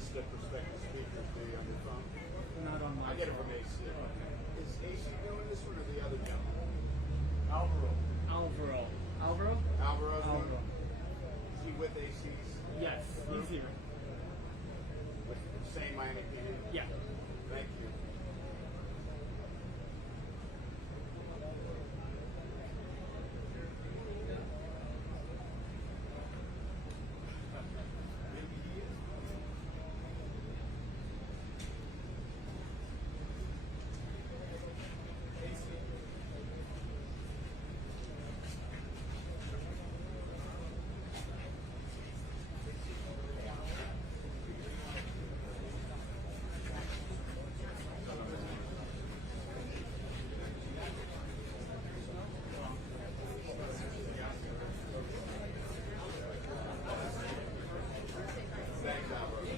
list of prospective speakers do you on your phone? Not on my I get it from phone. AC. Is AC doing this one or the other gentleman? Alvaro. Alvaro. Alvaro? Alvaro's Alvaro. doing it? Is he with AC's? Yes, he's here. Same Miami-Dade? Yeah. Thank you. Thanks, Alvaro.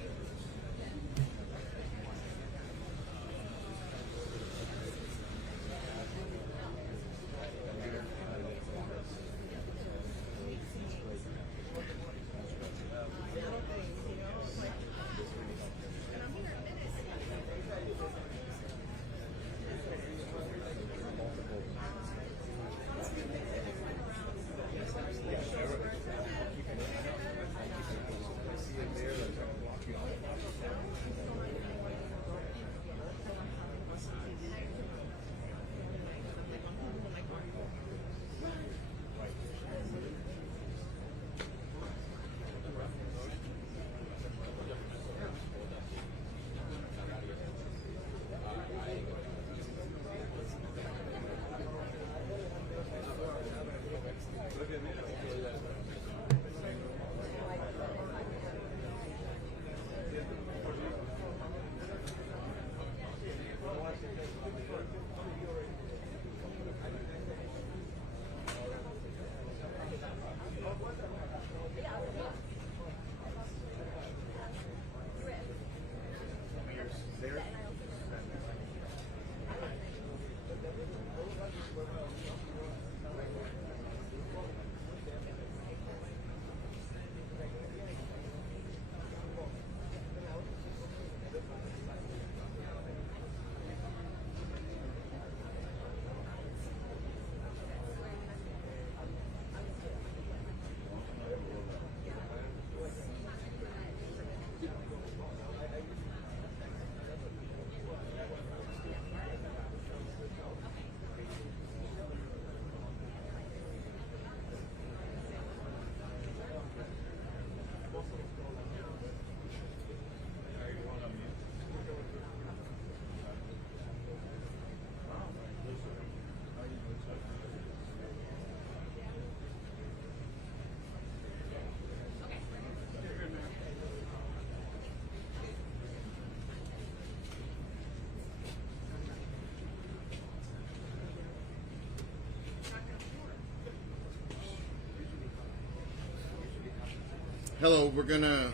Hello, we're gonna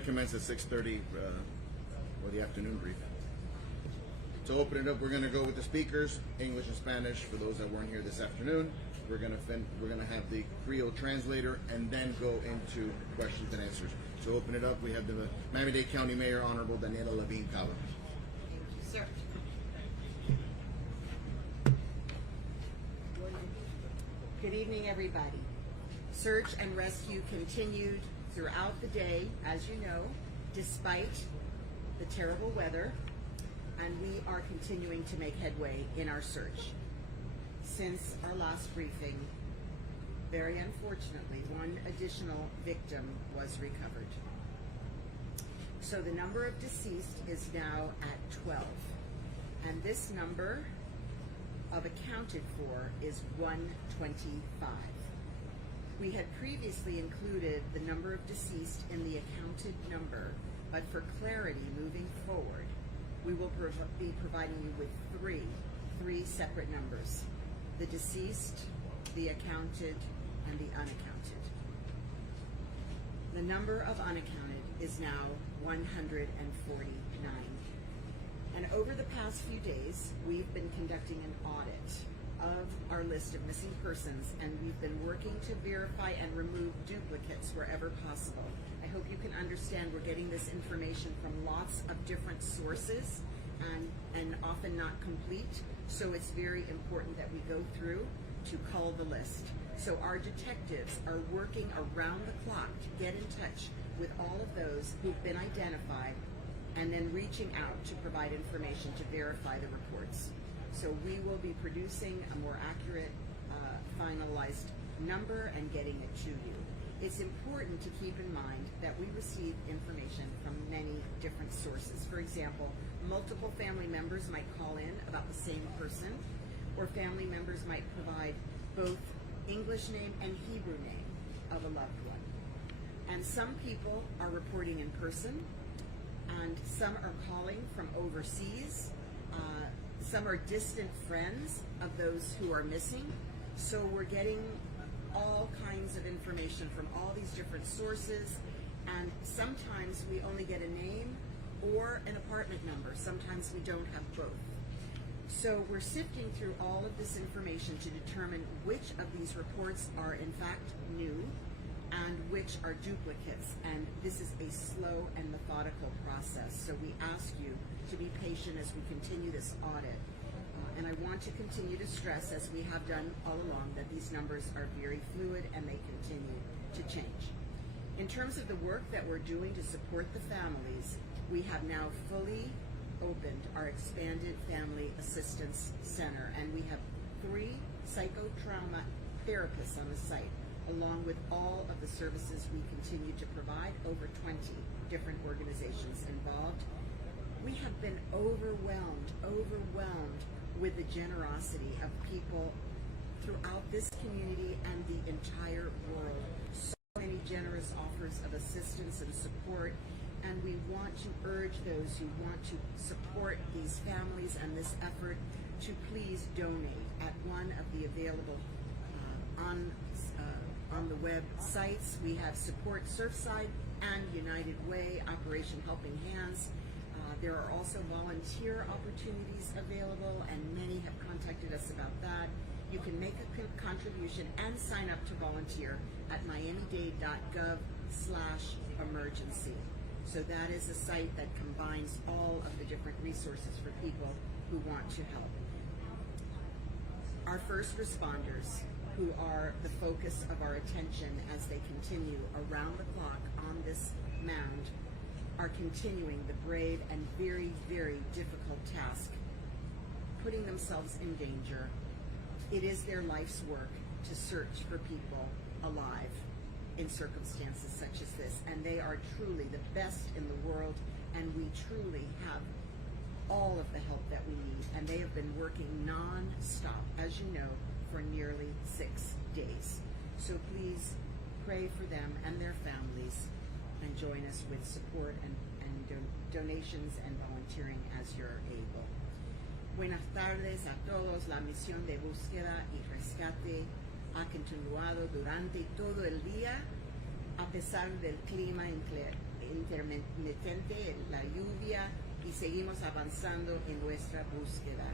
commence at 6:30 or the afternoon brief. To open it up, we're gonna go with the speakers, English and Spanish for those that weren't here this afternoon. We're gonna have the Creole translator and then go into questions and answers. To open it up, we have the Miami-Dade County Mayor, Honorable Daniela Levine Cava. Thank you, sir. Good evening, everybody. Search and rescue continued throughout the day, as you know, despite the terrible weather, and we are continuing to make headway in our search. Since our last briefing, very unfortunately, one additional victim was recovered. So the number of deceased is now at 12, and this number of accounted for is 125. We had previously included the number of deceased in the accounted number, but for clarity moving forward, we will be providing you with three separate numbers: the deceased, the accounted, and the unaccounted. The number of unaccounted is now 149. And over the past few days, we've been conducting an audit of our list of missing persons, and we've been working to verify and remove duplicates wherever possible. I hope you can understand we're getting this information from lots of different sources and often not complete, so it's very important that we go through to cull the list. So our detectives are working around the clock to get in touch with all of those who've been identified and then reaching out to provide information to verify the reports. So we will be producing a more accurate, finalized number and getting it to you. It's important to keep in mind that we receive information from many different sources. For example, multiple family members might call in about the same person, or family members might provide both English name and Hebrew name of a loved one. And some people are reporting in person, and some are calling from overseas. Some are distant friends of those who are missing. So we're getting all kinds of information from all these different sources, and sometimes we only get a name or an apartment number. Sometimes we don't have both. So we're sifting through all of this information to determine which of these reports are in fact new and which are duplicates, and this is a slow and methodical process. So we ask you to be patient as we continue this audit. And I want to continue to stress, as we have done all along, that these numbers are very fluid and they continue to change. In terms of the work that we're doing to support the families, we have now fully opened our expanded Family Assistance Center, and we have 3 psychotrauma therapists on the site, along with all of the services we continue to provide, over 20 different organizations involved. We have been overwhelmed with the generosity of people throughout this community and the entire world. So many generous offers of assistance and support, and we want to urge those who want to support these families and this effort to please donate at one of the available on the web sites. We have Support Surfside and United Way, Operation Helping Hands. There are also volunteer opportunities available, and many have contacted us about that. You can make a contribution and sign up to volunteer at miamidade.gov/emergency. So that is a site that combines all of the different resources for people who want to help. Our first responders, who are the focus of our attention as they continue around the clock on this mound, are continuing the brave and very, very difficult task, putting themselves in danger. It is their life's work to search for people alive in circumstances such as this, and they are truly the best in the world, and we truly have all of the help that we need, and they have been working non-stop, as you know, for nearly 6 days. So please pray for them and their families, and join us with support and donations and volunteering as you're able. Buenas tardes a todos. La misión de búsqueda y rescate ha continuado durante todo el día, a pesar del clima intermitente, la lluvia, y seguimos avanzando en nuestra búsqueda.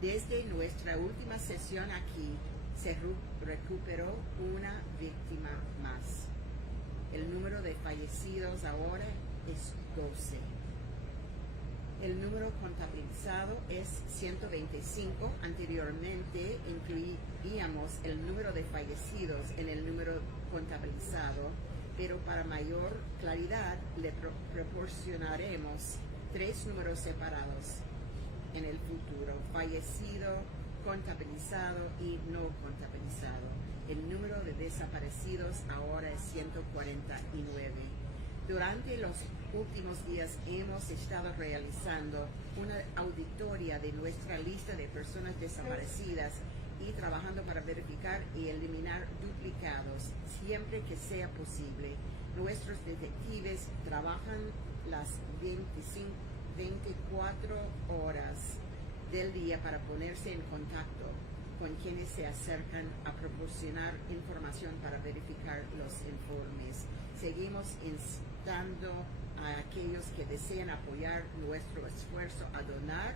Desde nuestra última sesión aquí, se recuperó una víctima más. El número de fallecidos ahora es 12. El número contabilizado es 125. Anteriormente incluíamos el número de fallecidos en el número contabilizado, pero para mayor claridad le proporcionaremos 3 números separados en el futuro: fallecido, contabilizado y no contabilizado. El número de desaparecidos ahora es 149. Durante los últimos días hemos estado realizando una auditoría de nuestra lista de personas desaparecidas y trabajando para verificar y eliminar duplicados siempre que sea posible. Nuestros detectives trabajan las 24 horas del día para ponerse en contacto con quienes se acercan a proporcionar información para verificar los informes. Seguimos instando a aquellos que desean apoyar nuestro esfuerzo a donar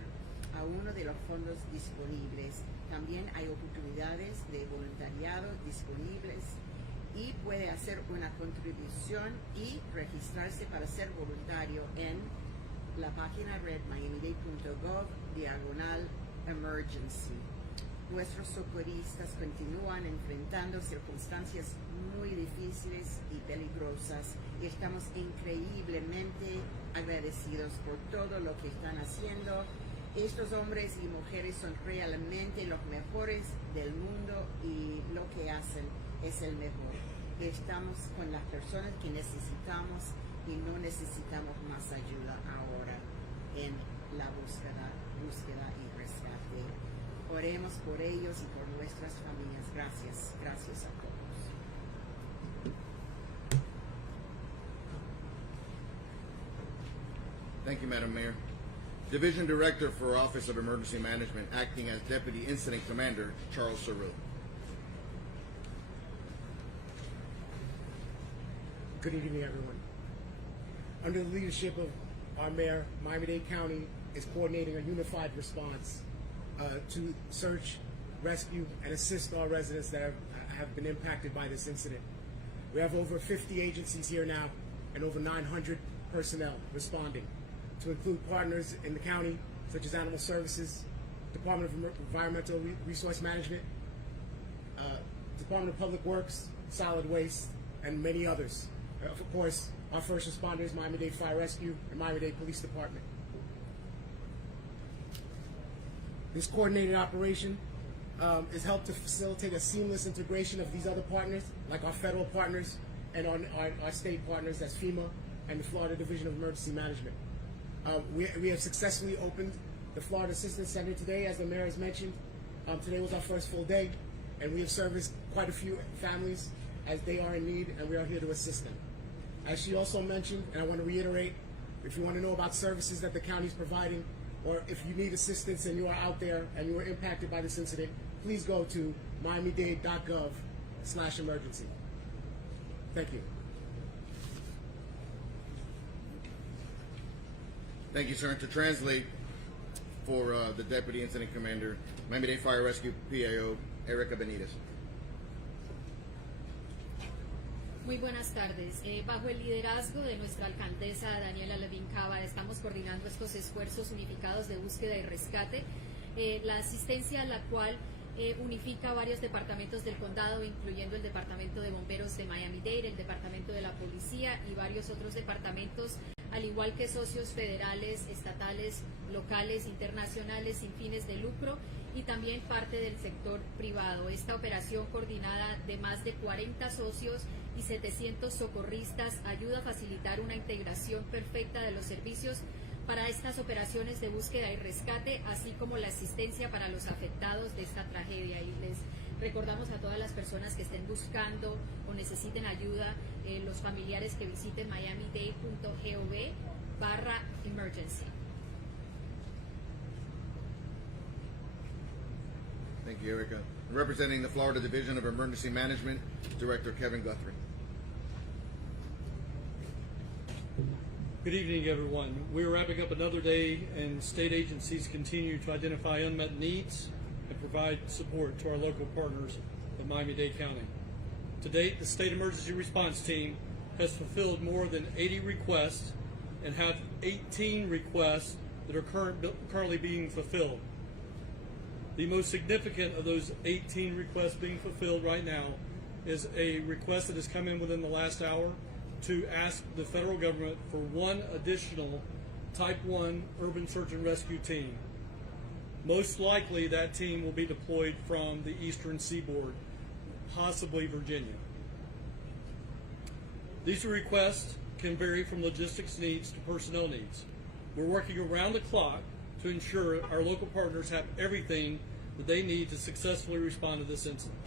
a uno de los fondos disponibles. También hay oportunidades de voluntariado disponibles y puede hacer una contribución y registrarse para ser voluntario en la página red miamidade.gov/emergency. Nuestros socorristas continúan enfrentando circunstancias muy difíciles y peligrosas y estamos increíblemente agradecidos por todo lo que están haciendo. Estos hombres y mujeres son realmente los mejores del mundo y lo que hacen es el mejor. Estamos con las personas que necesitamos y no necesitamos más ayuda ahora en la búsqueda y rescate. Oremos por ellos y por nuestras familias. Gracias. Gracias a todos. Thank you, Madam Mayor. Division Director for Office of Emergency Management, acting as Deputy Incident Commander, Charles Cerullo. Good evening, everyone. Under the leadership of our mayor, Miami-Dade County is coordinating a unified response to search, rescue, and assist our residents that have been impacted by this incident. We have over 50 agencies here now and over 900 personnel responding, to include partners in the county, such as Animal Services, Department of Environmental Resource Management, Department of Public Works, Solid Waste, and many others. Of course, our first responders, Miami-Dade Fire Rescue and Miami-Dade Police Department. This coordinated operation is helped to facilitate a seamless integration of these other partners, like our federal partners and our state partners, that's FEMA and the Florida Division of Emergency Management. We have successfully opened the Florida Assistance Center today, as the mayor has mentioned. Today was our first full day, and we have serviced quite a few families as they are in need, and we are here to assist them. As she also mentioned, and I want to reiterate, if you want to know about services that the county is providing, or if you need assistance and you are out there and you were impacted by this incident, please go to miamidade.gov/emergency. Thank you. Thank you, sir. And to translate for the Deputy Incident Commander, Miami-Dade Fire Rescue PAO, Erica Benitez. Muy buenas tardes. Bajo el liderazgo de nuestra alcaldesa Daniela Levin Cava, estamos coordinando estos esfuerzos unificados de búsqueda y rescate. La asistencia, la cual unifica varios departamentos del condado, incluyendo el Departamento de Bomberos de Miami-Dade, el Departamento de la Policía y varios otros departamentos, al igual que socios federales, estatales, locales, internacionales, sin fines de lucro, y también parte del sector privado. Esta operación coordinada de más de 40 socios y 700 socorristas ayuda a facilitar una integración perfecta de los servicios para estas operaciones de búsqueda y rescate, así como la asistencia para los afectados de esta tragedia. Y les recordamos a todas las personas que estén buscando o necesiten ayuda, los familiares, que visiten miamidade.gov/emergency. Thank you, Erica. Representing the Florida Division of Emergency Management, Director Kevin Guthrie. Good evening, everyone. We're wrapping up another day, and state agencies continue to identify unmet needs and provide support to our local partners in Miami-Dade County. To date, the State Emergency Response Team has fulfilled more than 80 requests and have 18 requests that are currently being fulfilled. The most significant of those 18 requests being fulfilled right now is a request that has come in within the last hour to ask the federal government for one additional Type 1 urban search and rescue team. Most likely that team will be deployed from the eastern seaboard, possibly Virginia. These requests can vary from logistics needs to personnel needs. We're working around the clock to ensure our local partners have everything that they need to successfully respond to this incident.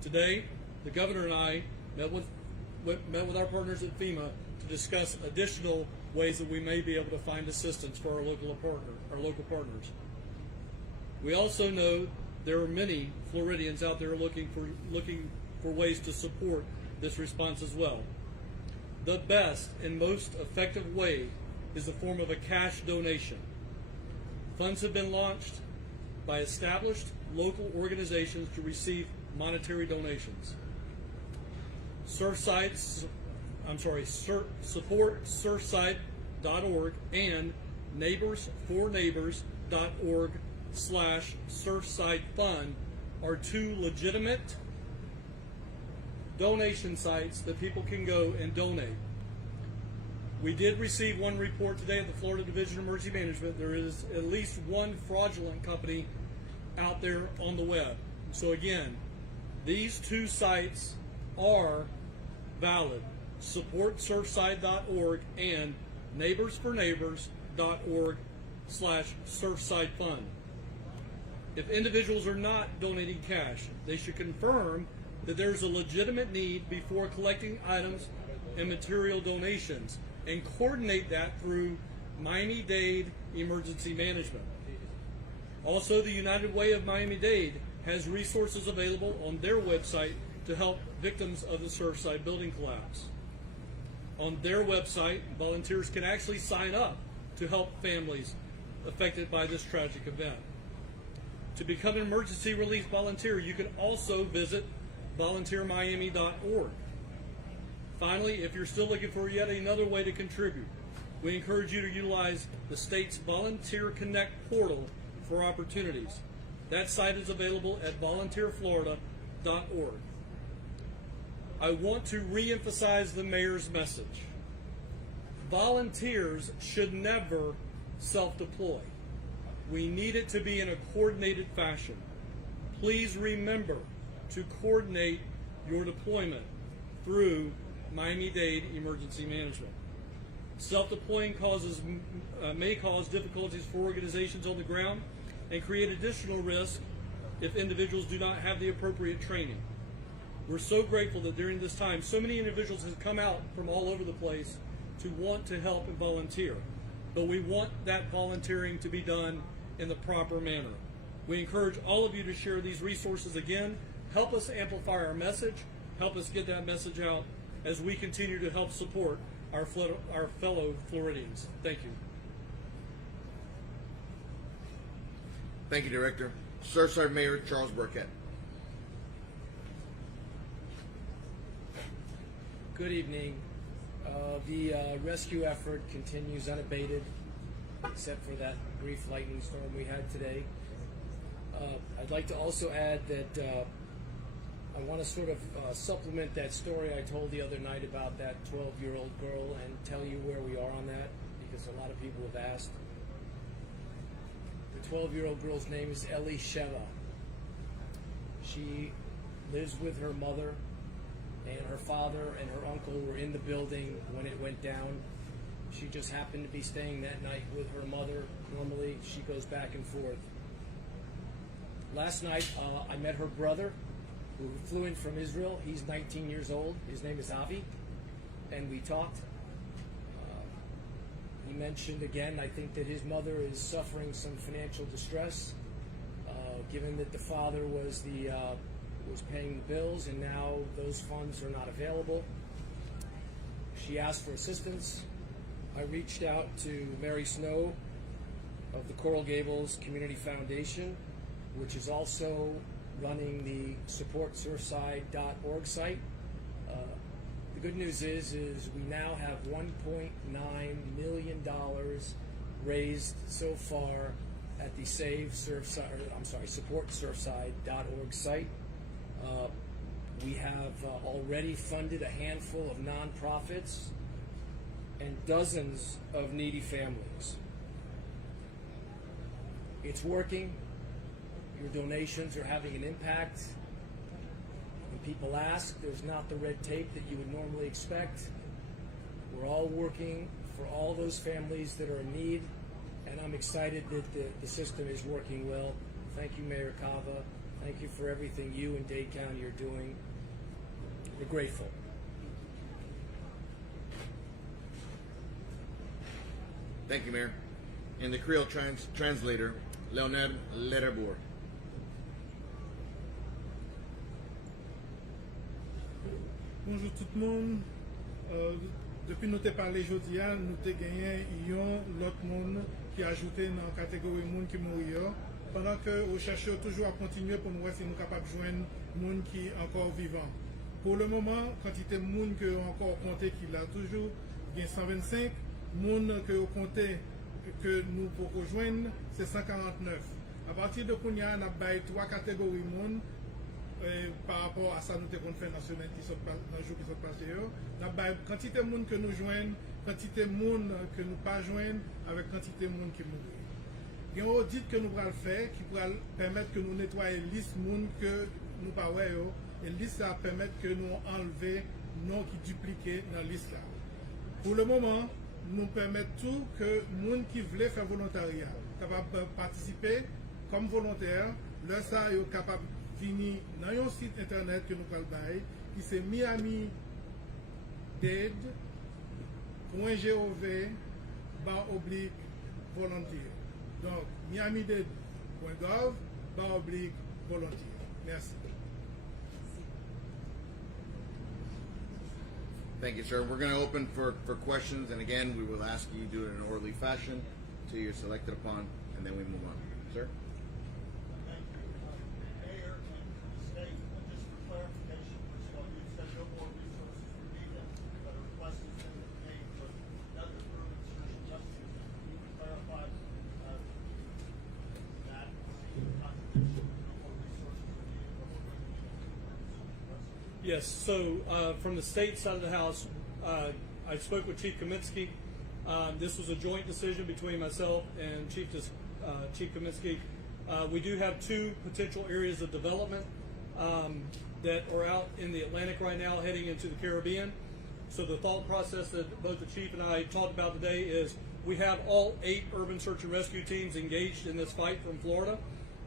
Today, the governor and I met with our partners at FEMA to discuss additional ways that we may be able to find assistance for our local partners. We also know there are many Floridians out there looking for ways to support this response as well. The best and most effective way is the form of a cash donation. Funds have been launched by established local organizations to receive monetary donations. Support Surfside.org and neighborsforneighbors.org/Surfside Fund are two legitimate donation sites that people can go and donate. We did receive one report today at the Florida Division of Emergency Management. There is at least one fraudulent company out there on the web. So again, these two sites are valid. Support Surfside.org and neighborsforneighbors.org/Surfside Fund. If individuals are not donating cash, they should confirm that there's a legitimate need before collecting items and material donations, and coordinate that through Miami-Dade Emergency Management. Also, the United Way of Miami-Dade has resources available on their website to help victims of the Surfside building collapse. On their website, volunteers can actually sign up to help families affected by this tragic event. To become an emergency relief volunteer, you can also visit volunteermiami.org. Finally, if you're still looking for yet another way to contribute, we encourage you to utilize the state's Volunteer Connect portal for opportunities. That site is available at volunteerflorida.org. I want to reemphasize the mayor's message. Volunteers should never self-deploy. We need it to be in a coordinated fashion. Please remember to coordinate your deployment through Miami-Dade Emergency Management. Self-deploying may cause difficulties for organizations on the ground and create additional risk if individuals do not have the appropriate training. We're so grateful that during this time, so many individuals have come out from all over the place to want to help and volunteer. But we want that volunteering to be done in the proper manner. We encourage all of you to share these resources again. Help us amplify our message. Help us get that message out as we continue to help support our fellow Floridians. Thank you. Thank you, Director. Surfside Mayor Charles Burkett. Good evening. The rescue effort continues unabated, except for that brief lightning storm we had today. I'd like to also add that I want to sort of supplement that story I told the other night about that 12-year-old girl and tell you where we are on that, because a lot of people have asked. The 12-year-old girl's name is Ellie Sheva. She lives with her mother, and her father and her uncle were in the building when it went down. She just happened to be staying that night with her mother. Normally, she goes back and forth. Last night, I met her brother, who flew in from Israel. He's 19 years old. His name is Avi, and we talked. He mentioned again, I think, that his mother is suffering some financial distress, given that the father was paying the bills, and now those funds are not available. She asked for assistance. I reached out to Mary Snow of the Coral Gables Community Foundation, which is also running the supportsurfside.org site. The good news is we now have $1.9 million raised so far at the supportsurfside.org site. We have already funded a handful of nonprofits and dozens of needy families. It's working. Your donations are having an impact. When people ask, there's not the red tape that you would normally expect. We're all working for all those families that are in need, and I'm excited that the system is working well. Thank you, Mayor Cava. Thank you for everything you and Dade County are doing. We're grateful. Thank you, Mayor. And the Creole translator, Leonard Letterbourg. Bonjour tout le monde. Depuis nous te parlé aujourd'hui, nous te gagné l'autre monde qui a ajouté dans la catégorie monde qui mourir. pendant que nous cherchons toujours à continuer pour nous voir si nous sommes capables de joindre des gens qui sont encore vivants. Pour le moment, quantité de monde que encore compté qu'il a toujours, il y a 125, monde que vous comptez que nous pouvons rejoindre, c'est 149. À partir de Kounia, on a trois catégories de monde par rapport à ça nous avons fait dans le jour qui sont passés. On a quantité de monde que nous joignons, quantité de monde que nous pas joignons, avec quantité de monde qui mourent. Il y a un audit que nous allons faire qui pourra permettre que nous nettoyions la liste de monde que nous pas voyons. Et la liste va permettre que nous enlevions les noms qui dupliquent dans la liste. Pour le moment, nous permettons tout que les gens qui veulent faire volontariat capables de participer comme volontaire. Là, ça est capable de venir dans un site internet que nous allons faire, qui c'est Miami-Dade.gov volunteer. Donc, Miami-Dade.gov volunteer. Merci. Thank you, sir. We're going to open for questions, and again, we will ask you to do it in an orderly fashion until you're selected upon, and then we move on. Sir? Thank you. Mayor and the state, just for clarification, first of all, you said no more resources were needed, but a request has been made for another group of social justice. Can you clarify that contradiction, no more resources were needed, but we're going to need more? Yes, so from the state side of the House, I spoke with Chief Kaminsky. This was a joint decision between myself and Chief Kaminsky. We do have two potential areas of development that are out in the Atlantic right now heading into the Caribbean. So the thought process that both the Chief and I talked about today is we have all 8 urban search and rescue teams engaged in this fight from Florida.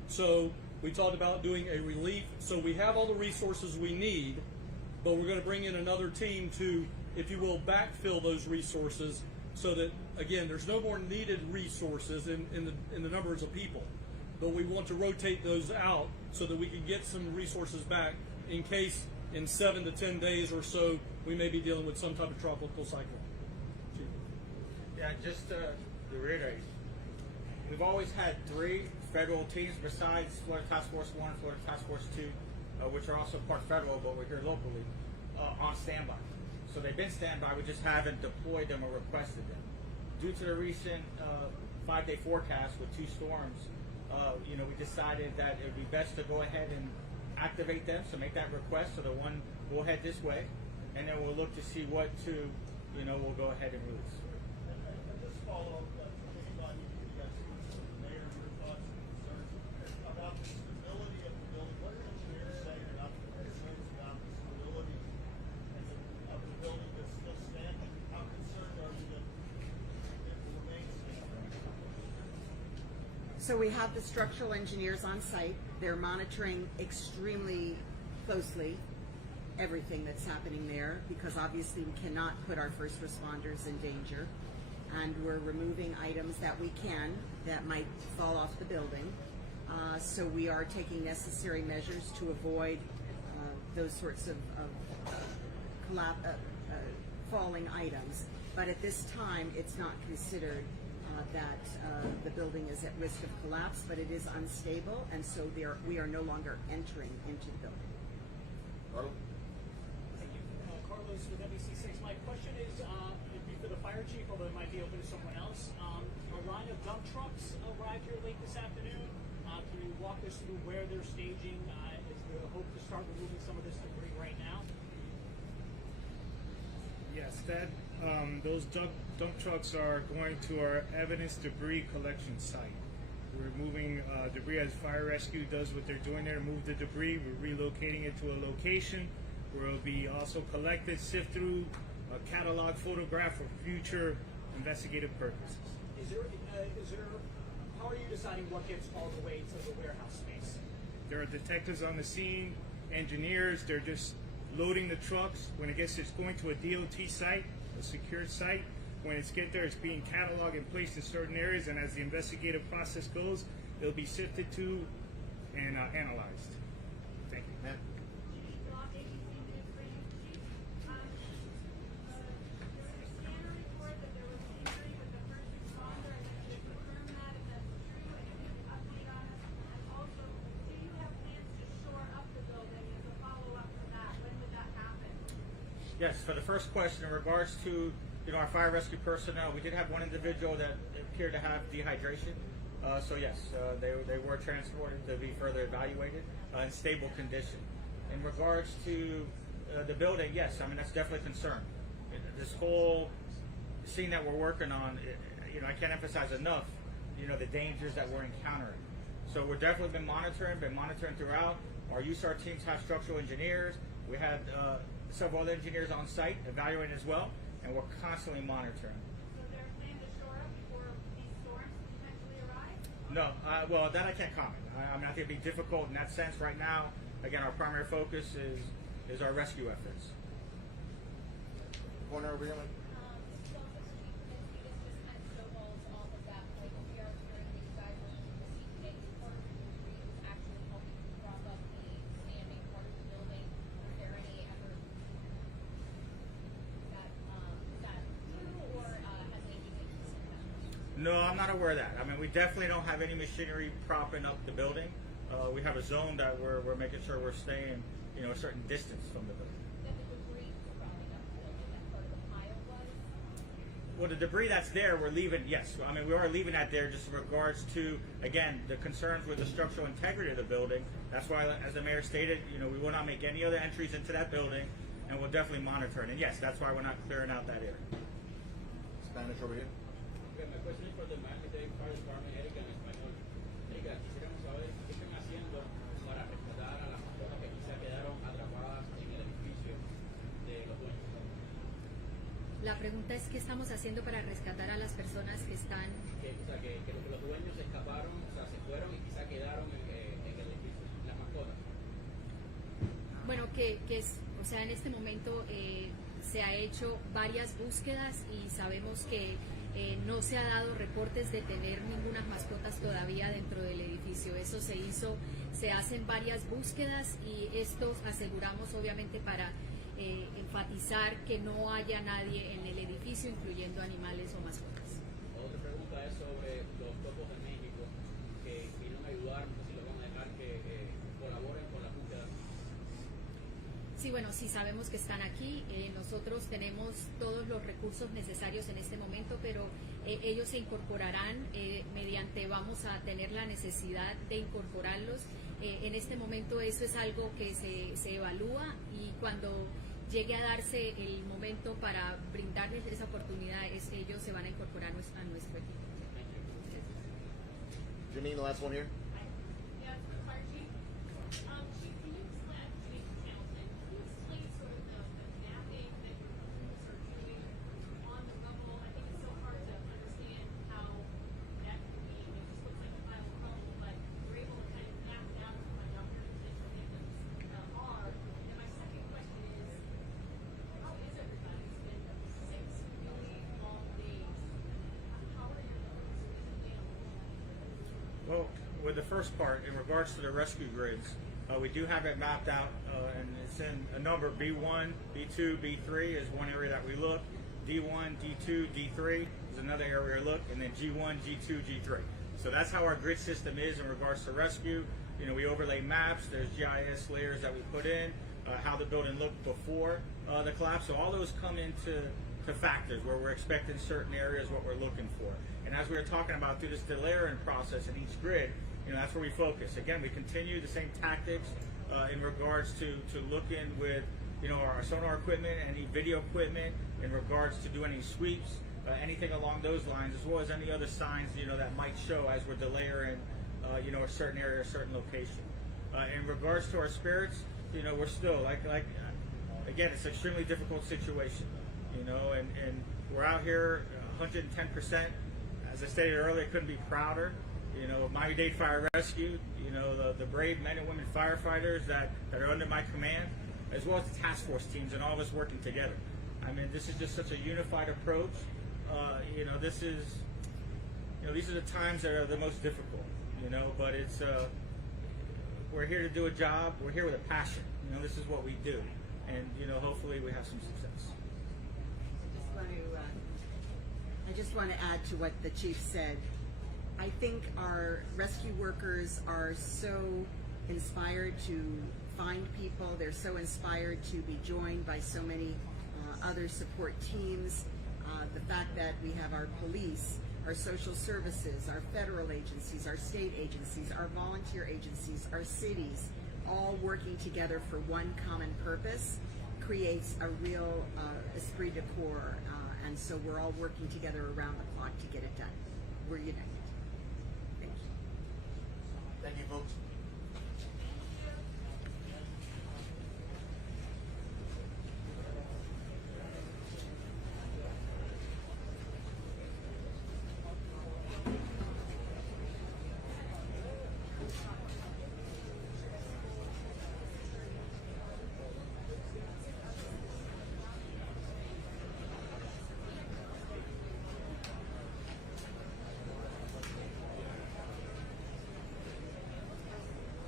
So we talked about doing a relief. So we have all the resources we need, but we're going to bring in another team to, if you will, backfill those resources so that, again, there's no more needed resources in the numbers of people. But we want to rotate those out so that we can get some resources back in case in 7 to 10 days or so we may be dealing with some type of tropical cyclone. Yeah, just to reiterate, we've always had 3 federal teams besides Florida Task Force 1 and Florida Task Force 2, which are also part federal, but we're here locally, on standby. So they've been standby, we just haven't deployed them or requested them. Due to the recent 5-day forecast with 2 storms, we decided that it would be best to go ahead and activate them, so make that request, so the one will head this way, and then we'll look to see what we'll go ahead and release. And just follow up, anybody, you guys, the mayor, your thoughts and concerns about the stability of the building. What are engineers saying about the concerns about the stability of the building that's still standing? How concerned are you that it will remain standing? So we have the structural engineers on site. They're monitoring extremely closely everything that's happening there because obviously we cannot put our first responders in danger. And we're removing items that we can that might fall off the building. So we are taking necessary measures to avoid those sorts of falling items. But at this time, it's not considered that the building is at risk of collapse, but it is unstable, and so we are no longer entering into the building. Carlo? Thank you. Carlos with NBC6. My question is, it'd be for the fire chief, although it might be open to someone else. A line of dump trucks arrived here late this afternoon. Can you walk us through where they're staging? Is the hope to start removing some of this debris right now? Yes, those dump trucks are going to our evidence debris collection site. We're moving debris as fire rescue does what they're doing there to move the debris. We're relocating it to a location where it'll be also collected, sift through, catalog, photograph for future investigative purposes. How are you deciding what gets all the way to the warehouse space? There are detectives on the scene, engineers, they're just loading the trucks. When it's going to a DOT site, a secure site. When it's there, it's being cataloged and placed in certain areas, and as the investigative process goes, it'll be sifted to and analyzed. Thank you. Matt? Yes, for the first question, in regards to our fire rescue personnel, we did have one individual that appeared to have dehydration. So yes, they were transported to be further evaluated in stable condition. In regards to the building, yes, I mean that's definitely a concern. This whole scene that we're working on, I can't emphasize enough, the dangers that we're encountering. So we're definitely been monitoring throughout. Our USAR teams have structural engineers. We had several other engineers on site evaluating as well, and we're constantly monitoring. So they're planning to shore up before these storms potentially arrive? No, well, that I can't comment. I mean, I think it'd be difficult in that sense right now. Again, our primary focus is our rescue efforts. Corner over here, man. No, I'm not aware of that. I mean, we definitely don't have any machinery propping up the building. We have a zone that we're making sure we're staying, a certain distance from the building. Well, the debris that's there, we're leaving, yes. I mean, we are leaving that there just in regards to, again, the concerns with the structural integrity of the building. That's why, as the mayor stated, we will not make any other entries into that building, and we'll definitely monitor it. And yes, that's why we're not clearing out that area. Spanish over here. Okay, my question is for the Miami-Dade Fire Department, Erika, en español. Erika, quisiéramos saber qué están haciendo para rescatar a las personas que quizá quedaron atrapadas en el edificio de los dueños. La pregunta es qué estamos haciendo para rescatar a las personas que están... Que los dueños escaparon, se fueron y quizá quedaron en el edificio, las mascotas. Bueno, en este momento se ha hecho varias búsquedas y sabemos que no se ha dado reportes de tener ninguna mascotas todavía dentro del edificio. Eso se hacen varias búsquedas y esto aseguramos obviamente para enfatizar que no haya nadie en el edificio, incluyendo animales o mascotas. Otra pregunta es sobre los topos de México que vinieron a ayudar, no sé si lo van a dejar que colaboren con la búsqueda. Sí, bueno, sí sabemos que están aquí. Nosotros tenemos todos los recursos necesarios en este momento, pero ellos se incorporarán vamos a tener la necesidad de incorporarlos. En este momento eso es algo que se evalúa y cuando llegue a darse el momento para brindarles esa oportunidad, ellos se van a incorporar a nuestro equipo. Janine, the last one here. Yeah, for the fire chief. Chief, can you explain, Hamilton, can you explain sort of the mapping that your crews are doing on the level? I think it's so hard to understand how that can be. It just looks like a pile of rubble, but we're able to kind of map it out and find out where potential victims are. And my second question is, how is everybody? It's been 6 really long days. How are your crews? Is it Well, with the first part, in regards to the rescue grids, we do have it mapped out, and it's in a number. B1, B2, B3 is one area that we look. D1, D2, D3 is another area we look, and then G1, G2, G3. So that's how our grid system is in regards to rescue. We overlay maps. There's GIS layers that we put in, how the building looked before the collapse. So all those come into factors where we're expecting certain areas, what we're looking for. And as we were talking about through this delayering process in each grid, that's where we focus. Again, we continue the same tactics in regards to looking with our sonar equipment, any video equipment, in regards to do any sweeps, anything along those lines, as well as any other signs that might show as we're delayering a certain area, a certain location. In regards to our spirits, we're still like again, it's an extremely difficult situation, and we're out here 110%. As I stated earlier, couldn't be prouder. Miami-Dade Fire Rescue, the brave men and women firefighters that are under my command, as well as the task force teams and all of us working together. I mean, this is just such a unified approach. These are the times that are the most difficult, but it's, we're here to do a job. We're here with a passion. This is what we do. And, hopefully we have some success. I just want to add to what the chief said. I think our rescue workers are so inspired to find people. They're so inspired to be joined by so many other support teams, the fact that we have our police, our social services, our federal agencies, our state agencies, our volunteer agencies, our cities, all working together for one common purpose creates a real esprit de corps, and so we're all working together around the clock to get it done. We're united.